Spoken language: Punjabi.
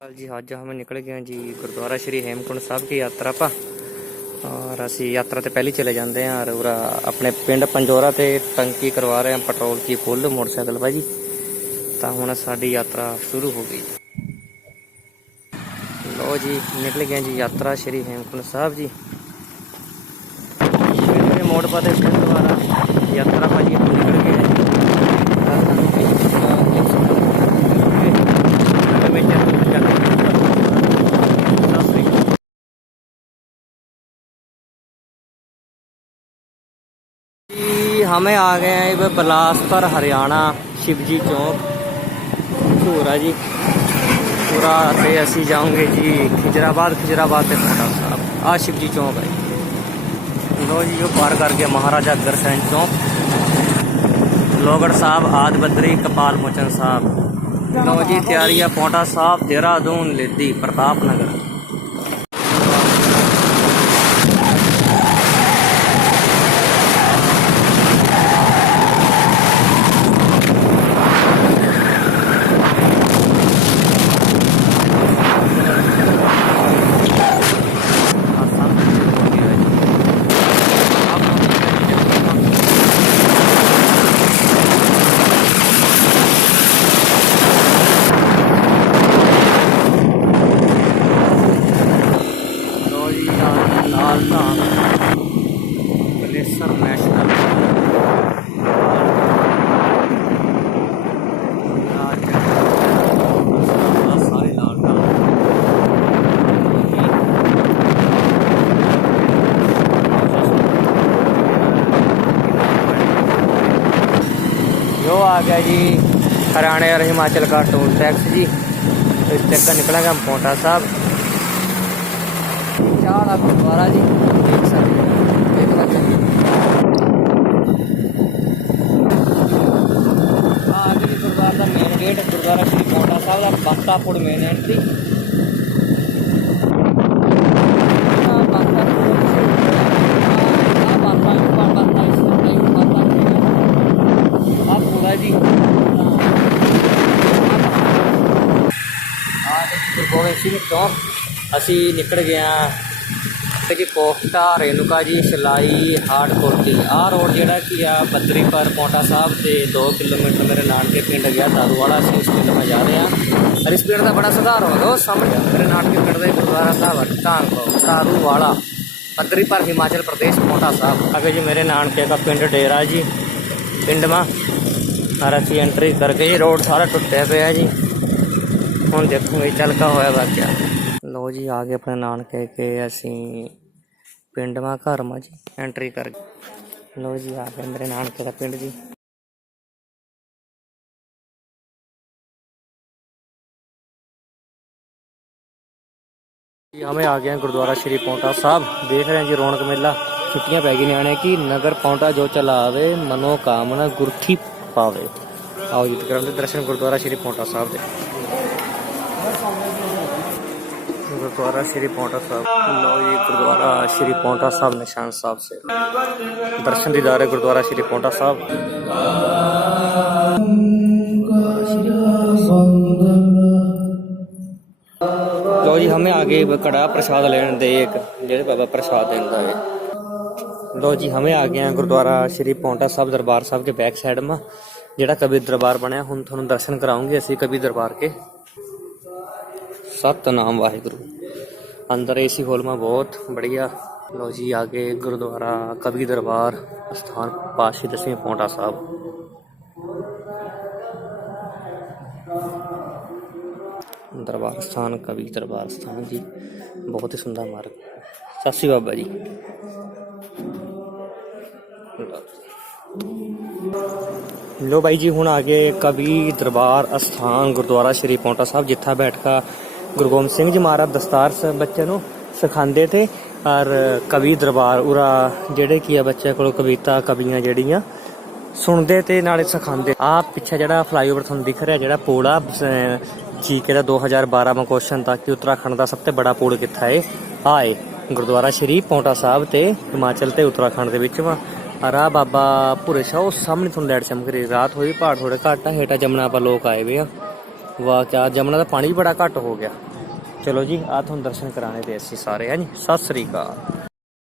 जी अज हम निकल गए जी गुरुद्वारा श्री हेमकुंड साहब की यात्रा पा और अस यात्रा तो पहले चले जाते हैं और उरा अपने पिंड पंजोरा से टंकी करवा रहे हैं पेट्रोल की फुल मोटरसाइकिल भाजी तो हूँ साड़ी यात्रा शुरू हो गई लो जी निकल गए जी यात्रा श्री हेमकुंड साहब जी मोड़ पाते दोबारा यात्रा भाजी निकल गए हमें आ गए हैं ये बिलासपुर हरियाणा शिवजी चौक ਮਸ਼ਹੂਰ ਜੀ ਪੂਰਾ ਤੇ ਅਸੀਂ ਜਾਵਾਂਗੇ ਜੀ ਖਿਜਰਾਬਾਦ ਖਿਜਰਾਬਾਦ ਤੇ ਪਹੁੰਚਾ ਸਾਹਿਬ ਆ ਸ਼ਿਵਜੀ ਚੌਕ ਹੈ ਲੋ ਜੀ ਜੋ ਪਾਰ ਕਰਕੇ ਮਹਾਰਾਜਾ ਅਗਰਸੈਨ ਚੌਕ ਲੋਗੜ ਸਾਹਿਬ ਆਦ ਬੱਦਰੀ ਕਪਾਲ ਮੋਚਨ ਸਾਹਿਬ ਲੋ ਜੀ ਤਿਆਰੀ ਆ ਪੌਂਟਾ ਸਾਹਿਬ ਦੇਹਰਾਦੂਨ ਲਿੱਦੀ ਪ੍ਰਤਾਪ ਨਗਰ मालदा नेशनल आ गया जी, हरियाणा और हिमाचल का टोल टैक्स जी। तो इस चक्कर निकलेंगे हम कोटा साहब। ਚਾਹ ਦਾ ਗੁਰਦੁਆਰਾ ਜੀ ਦੇਖ ਸਕਦੇ ਹੋ। ਇੱਕ ਬੱਚਾ ਆ ਜੀ ਗੁਰਦੁਆਰਾ ਦਾ ਮੇਨ ਗੇਟ ਗੁਰਦੁਆਰਾ ਸ਼੍ਰੀ ਪੌਂਟਾ ਸਾਹਿਬ ਦਾ, ਬੰਤਾਪੁਰ ਮੇਨ ਐਂਟਰੀ ਆ। ਬੰਤਾਪੁਰ ਗੋਬਿੰਦ ਸਿੰਘ ਚੌਕ। ਅਸੀਂ ਨਿਕਲ ਗਏ ਹਾਂ ਕਿ ਕੋਫਤਾ ਰੇਨੂਕਾ ਜੀ ਸਿਲਾਈ ਹਾਰਡ ਕੋਟੀ। ਆਹ ਰੋਡ ਜਿਹੜਾ ਕੀ ਆ, ਬੱਦਰੀ ਪਰ ਪੌਂਟਾ ਸਾਹਿਬ ਤੇ 2 ਕਿਲੋਮੀਟਰ ਮੇਰੇ ਨਾਨਕੇ ਪਿੰਡ ਗਿਆ ਦਾਰੂ ਵਾਲਾ ਅਸੀਂ ਉਸ ਪਿੰਡ ਮੈਂ ਜਾ ਰਹੇ। ਹਾਂ ਪਰ ਇਸ ਪਿੰਡ ਦਾ ਬੜਾ ਸੁਧਾਰ ਹੋ ਗਿਆ ਉਹ ਸਾਹਮਣੇ ਮੇਰੇ ਨਾਨਕੇ ਪਿੰਡ ਦਾ ਗੁਰਦੁਆਰਾ ਸਾਹਿਬ ਹੈ ਢਾਂਗ ਦਾਰੂ ਵਾਲਾ ਬੱਦਰੀ ਹਿਮਾਚਲ ਪ੍ਰਦੇਸ਼, ਪੌਂਟਾ ਸਾਹਿਬ। ਅਗੇ ਜੀ ਮੇਰੇ ਨਾਨਕੇ ਦਾ ਪਿੰਡ ਡੇਰਾ ਜੀ ਪਿੰਡ ਮਾ ਔਰ ਅਸੀਂ ਐਂਟਰੀ ਕਰਕੇ ਜੀ, ਰੋਡ ਸਾਰਾ ਟੁੱਟਿਆ ਪਿਆ ਜੀ। ਹੁਣ ਦੇਖੂਗੇ ਚੱਲ ਕਾ ਹੋਇਆ ਵਾ ਕਿਆ ਜੀ, ਆ ਗਏ ਆਪਣੇ ਨਾਨਕੇ ਕੇ, ਅਸੀਂ ਪਿੰਡ ਮਾ ਘਰ ਮਾ ਜੀ ਐਂਟਰੀ ਕਰ ਗਏ। ਲੋ ਜੀ, ਆ ਗਏ ਮੇਰੇ ਨਾਨਕੇ ਦਾ ਪਿੰਡ ਜੀ। ਜੀ ਹਮੇ ਆ ਗਏ ਹਾਂ ਗੁਰਦੁਆਰਾ ਸ਼੍ਰੀ ਪੌਂਟਾ ਸਾਹਿਬ। ਦੇਖ ਰਹੇ ਹਾਂ ਜੀ, ਰੌਣਕ ਮੇਲਾ। ਛੁੱਟੀਆਂ ਪੈ ਗਈ ਨਿਆਣੇ ਕੀ, ਨਗਰ ਪੌਂਟਾ ਜੋ ਚਲਾਵੇ ਮਨੋ ਕਾਮਨਾ ਗੁਰਥੀ ਪਾਵੇ। ਆਓ ਜੀ ਕਰਾਂ ਦੇ ਦਰਸ਼ਨ ਗੁਰਦੁਆਰਾ ਸ਼੍ਰੀ ਪੌਂਟਾ ਸਾਹਿਬ ਦੇ। ਗੁਰਦੁਆਰਾ ਸ਼੍ਰੀ ਪੌਂਟਾ ਸਾਹਿਬ। ਲੋ ਜੀ, ਗੁਰਦੁਆਰਾ ਸ਼੍ਰੀ ਪੌਂਟਾ ਸਾਹਿਬ, ਨਿਸ਼ਾਨ ਸਾਹਿਬ ਸੇ। ਦਰਸ਼ਨ ਦੀਦਾਰ ਹੈ ਗੁਰਦੁਆਰਾ ਸ਼੍ਰੀ ਪੌਂਟਾ ਸਾਹਿਬ। ਲੋ ਜੀ, ਹਮੇ ਆਗੇ ਕੜਾ ਪ੍ਰਸ਼ਾਦ ਲੈਣ ਦੇ ਇੱਕ, ਜਿਹੜੇ ਬਾਬਾ ਪ੍ਰਸ਼ਾਦ ਦਿੰਦਾ ਹੈ ਲੋ ਜੀ, ਹਮੇ ਆ ਗਏ ਆ ਗੁਰਦੁਆਰਾ ਸ਼੍ਰੀ ਪੌਂਟਾ ਸਾਹਿਬ ਦਰਬਾਰ ਸਾਹਿਬ ਕੇ ਬੈਕ ਸਾਈਡ ਮਾ, ਜਿਹੜਾ ਕਬੀਰ ਦਰਬਾਰ ਬਣਿਆ, ਹੁਣ ਤੁਹਾਨੂੰ ਦਰਸ਼ਨ ਕਰਾਉਂਗੇ ਅਸੀਂ ਕਬੀਰ ਦਰਬਾਰ ਕੇ। ਸਤਨਾਮ ਵਾਹਿਗੁਰੂ। ਅੰਦਰ ਏਸੀ ਹਾਲ ਮਾ ਬਹੁਤ ਬੜੀਆ। ਲੋ ਜੀ ਆਗੇ ਗੁਰਦੁਆਰਾ ਕਬੀ ਦਰਬਾਰ ਸਥਾਨ ਪਾਸ਼ੀ ਦਸਵੇਂ ਪੌਂਟਾ ਸਾਹਿਬ। ਦਰਬਾਰ ਸਥਾਨ, ਕਵੀ ਦਰਬਾਰ ਸਥਾਨ ਜੀ, ਬਹੁਤ ਹੀ ਸੁੰਦਰ ਮਾਰਗ ਸਤਿ ਸ਼੍ਰੀ ਬਾਬਾ ਜੀ। ਲੋ ਬਾਈ ਜੀ, ਹੁਣ ਆਗੇ ਕਵੀ ਦਰਬਾਰ ਅਸਥਾਨ ਗੁਰਦੁਆਰਾ ਸ਼੍ਰੀ ਪੌਂਟਾ ਸਾਹਿਬ, ਜਿੱਥਾ ਬੈਠ ਕੇ ਗੁਰੂ ਗੋਬਿੰਦ ਸਿੰਘ ਜੀ ਮਹਾਰਾਜ ਦਸਤਾਰ ਸ ਬੱਚੇ ਨੂੰ ਸਿਖਾਉਂਦੇ ਤੇ ਔਰ ਕਵੀ ਦਰਬਾਰ ਉਰਾ ਜਿਹੜੇ ਕੀ ਆ ਬੱਚੇ ਕੋਲ ਕਵਿਤਾ, ਕਵੀਆਂ ਜਿਹੜੀਆਂ ਸੁਣਦੇ ਤੇ ਨਾਲੇ ਸਿਖਾਉਂਦੇ। ਆ ਪਿੱਛੇ ਜਿਹੜਾ ਫਲਾਈਓਵਰ ਤੁਹਾਨੂੰ ਦਿਖ ਰਿਹਾ, ਜਿਹੜਾ ਪੁਲ ਆ ਜੀਕੇ ਦਾ 2012 ਮਾ ਕੁਐਸਚਨ ਤਾਂ ਕਿ ਉੱਤਰਾਖੰਡ ਦਾ ਸਭ ਤੋਂ ਬੜਾ ਪੁਲ ਕਿੱਥਾ ਹੈ ਆ ਏ ਗੁਰਦੁਆਰਾ ਸ਼੍ਰੀ ਪੌਂਟਾ ਸਾਹਿਬ ਤੇ ਹਿਮਾਚਲ ਤੇ ਉੱਤਰਾਖੰਡ ਦੇ ਵਿੱਚ ਵਾ। ਅਰਾ ਬਾਬਾ ਭੁਰੇ ਸ਼ਾਹ, ਉਹ ਸਾਹਮਣੇ ਤੁਹਾਨੂੰ ਲੈਟ ਚਮਕ ਰਹੀ, ਰਾਤ ਹੋਈ, ਪਹਾੜ ਥੋੜੇ ਘੱਟ ਆ, ਹੇਠਾਂ ਜਮਨਾ ਆਪਾਂ ਲੋਕ ਆਏ ਵੇ ਆ। ਵਾਹ, ਕਿਆ ਜਮਨਾ ਦਾ ਪਾਣੀ ਵੀ ਬੜਾ ਘੱਟ ਹੋ ਗਿਆ। ਚਲੋ ਜੀ ਆ ਤੁਹਾਨੂੰ ਦਰਸ਼ਨ ਕਰਾਣੇ ਤੇ ਅਸੀਂ ਸਾਰੇ, ਹਾਂ ਜੀ? ਸਤਿ ਸ੍ਰੀ ਅਕਾਲ।